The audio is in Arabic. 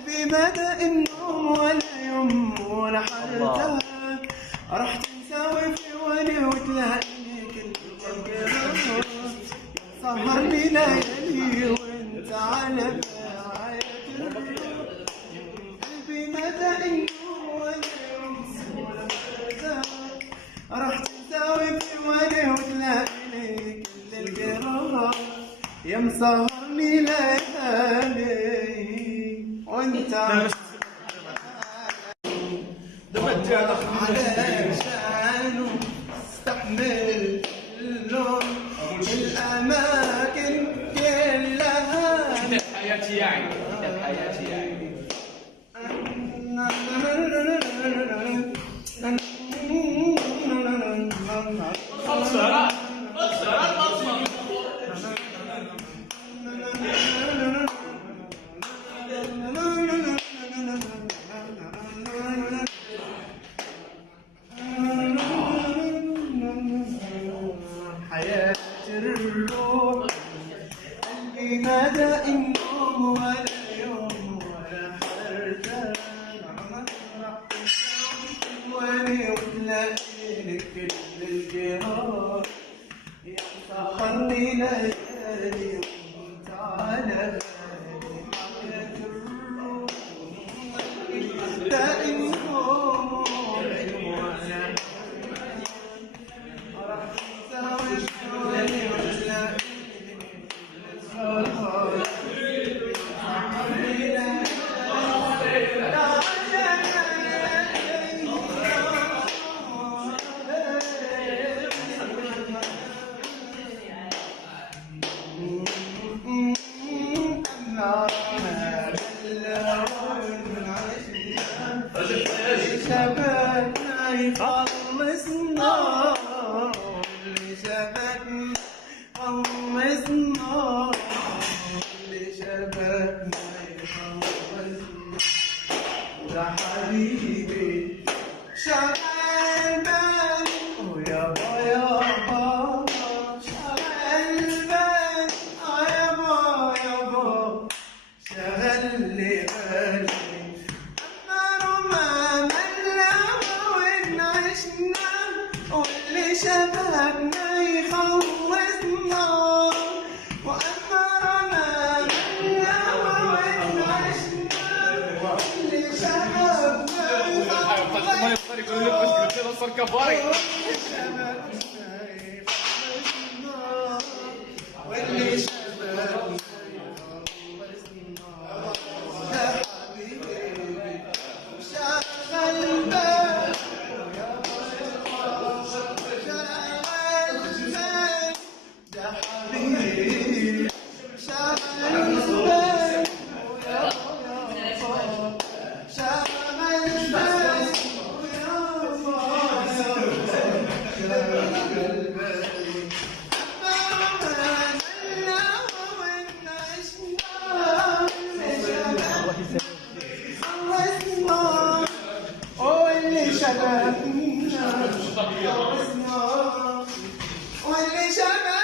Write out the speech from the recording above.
قلبي بدأ النوم ولا يوم ولا حرتها راح تنساوي في ولي وتلاقيني كل قرار سهرني ليالي وانت على بعاية قلبي بدأ النوم ولا يوم ولا حرتها راح تنساوي في ولي وتلاقيني كل القرار يا مسهرني ليالي وانت علشان استحمل اللون الاماكن كلها حياتي يعني حياتي يعني حياة الروح قلبي بدأ النوم ولا يوم ولا حرتان راح تساوي ولي وتلاقيني كل الجهات يا مسهرني ليالي وانت على بالي حياة الروح بدأ النوم ولا راح تساوي ولي شبكنا يخلصنا اللي شبكنا خلصنا اللي شبكنا يخلصنا ده حبيبي شغل بالي ويابا يابا شغل بالي يابا يابا شغل لي بالي واللي شبابنا يخلصنا وأثرنا منا وعشنا واللي شبابنا يخلصنا واللي شبابنا يا حبيبي شغل بالك واللي شبابنا واللي شبابنا